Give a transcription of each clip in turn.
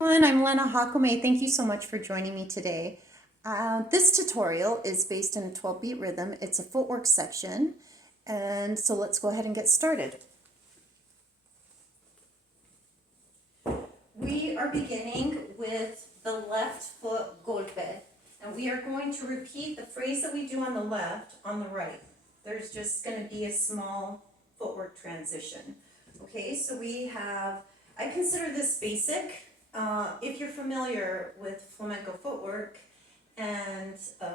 I'm Lena Jácome. Thank you so much for joining me today. This tutorial is based in a 12-beat rhythm. It's a footwork section, and so let's go ahead and get started. We are beginning with the left foot golpe, and we are going to repeat the phrase that we do on the left on the right. There's just going to be a small footwork transition. Okay, so I consider this basic. If you're familiar with flamenco footwork and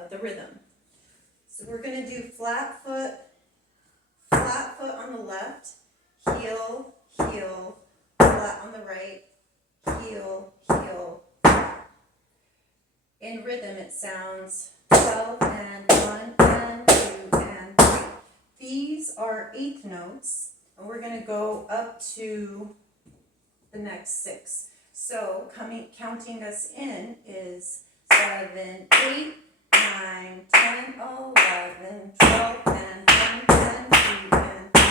the rhythm. So we're going to do flat foot on the left, heel, heel, flat on the right, heel, heel, flat. In rhythm it sounds 12 and 1 and 2 and 3. These are eighth notes, and we're going to go up to the next 6. So counting us in is 7, 8, 9, 10, 11, 12, and 1, 10, 2, and 3.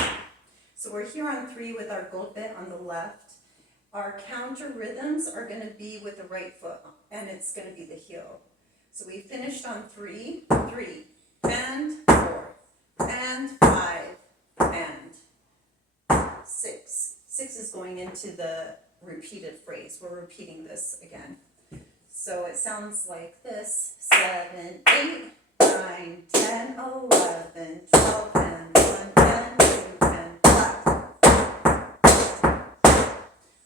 So we're here on 3 with our golpe on the left. Our counter rhythms are going to be with the right foot, and it's going to be the heel. So we finished on 3, 3, and 4, and 5, and 6. 6 is going into the repeated phrase. We're repeating this again. So it sounds like this: 7, 8, 9, 10, 11, 12, and 1, 10, 2, and flat.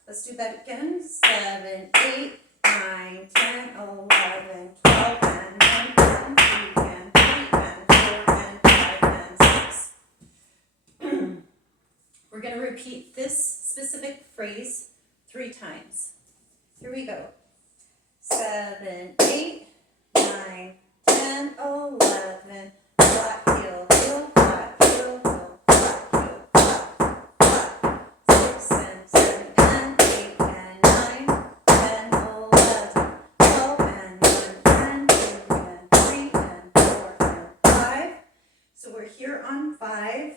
Let's do that again. 7, 8, 9, 10, 11, 12, and 1, 10, 2, and 3, and 4, and 5, and 6. We're going to repeat this specific phrase 3 times. Here we go. 7, 8, 9, 10, 11, flat, heel, heel, flat, heel, heel, flat, heel, flat, flat. 6 and 7 and 8 and 9, 10, 11, 12 and 1 and 2 and 3 and 4 and 5. So we're here on 5.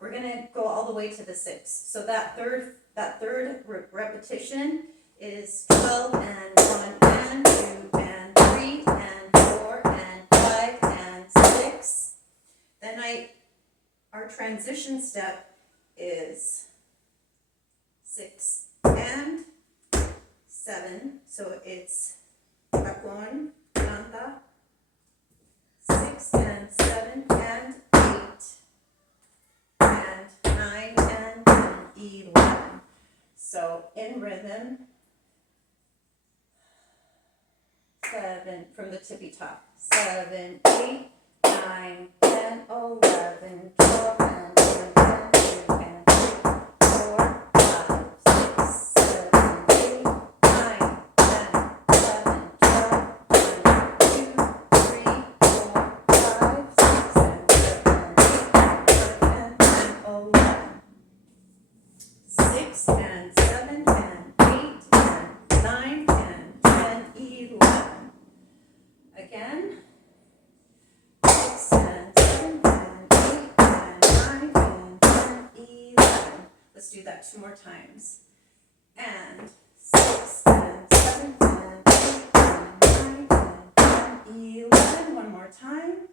We're going to go all the way to the 6. So that third repetition is 12 and 1 and 2 and 3 and 4 and 5 and 6. Then our transition step is 6 and 7. So it's tacón, planta, 6 and 7 and 8. And 9 and 10, 11. So in rhythm, 7 from the tippy top. 7, 8, 9, 10, 11, 12, and 1, 10, 2, and 3, 4, 5, 6, 7, 8, 9, 10, 11, 12, 1, 2, 3, 4, 5, 6, and 7, 8, 9, 11. 6 and 7 and 8 and 9 and 10, 11. Again. 6 and 7 and 8 and 9 and 10, 11. Let's do that 2 more times. And 6 and 7 and 8 and 9 and 10, 11. One more time.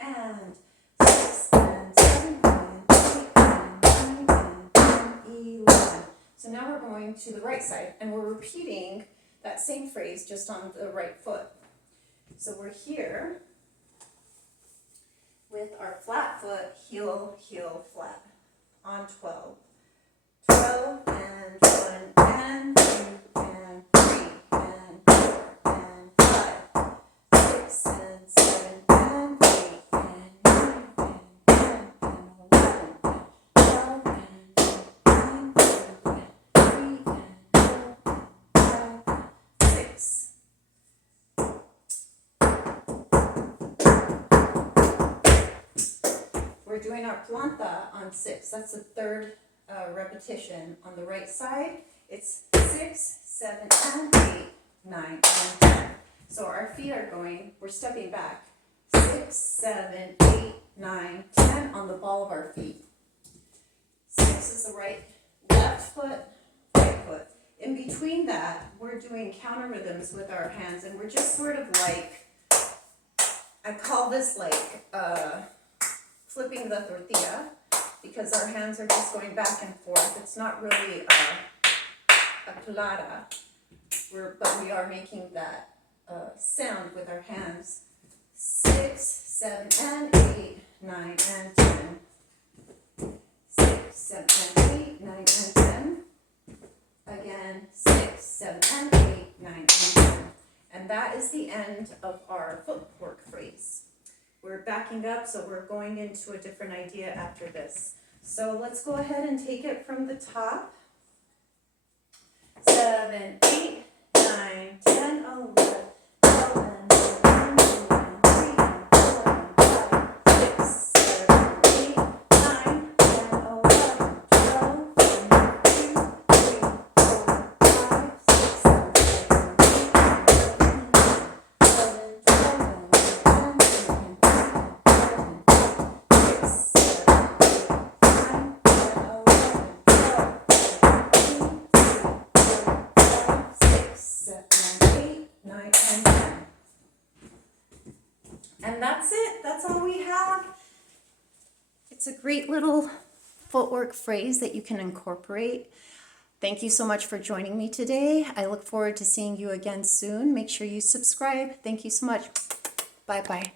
And 6 and 7 and 8 and 9 and 10, 11. So now we're going to the right side, and we're repeating that same phrase just on the right foot. So we're here with our flat foot, heel, heel, flat, on 12. 12 and 1 and 2 and 3 and 4 and 5. 6 and 7 and 8 and 9 and 10 and 11 and 12 and 1 and 2 and 3 and 4 and 5 and 6. We're doing our planta on 6. That's the third repetition. On the right side, it's 6, 7, and 8, 9, and 10. So our feet are going, we're stepping back. 6, 7, 8, 9, 10 on the ball of our feet. this is the left foot, right foot. In between that, we're doing counter rhythms with our hands, and we're just sort of like, I call this like flipping the tortilla, because our hands are just going back and forth. It's not really a clara, but we are making that sound with our hands. 6, 7, and 8, 9, and 10. 6, 7, and 8, 9, and 10. Again, 6, 7, and 8, 9, and 10. And that is the end of our footwork phrase. We're backing up, so we're going into a different idea after this. So let's go ahead and take it from the top. 7, 8, 9, 10, 11, 12, and 1, 2, and 3, and 4, and 5, 6, 7, 8, 9, 10, 11, 12, and 2, 3, 4, 5, 6, 7, 8, 9, and 10. And that's it. That's all we have. It's a great little footwork phrase that you can incorporate. Thank you so much for joining me today. I look forward to seeing you again soon. Make sure you subscribe. Thank you so much. Bye-bye.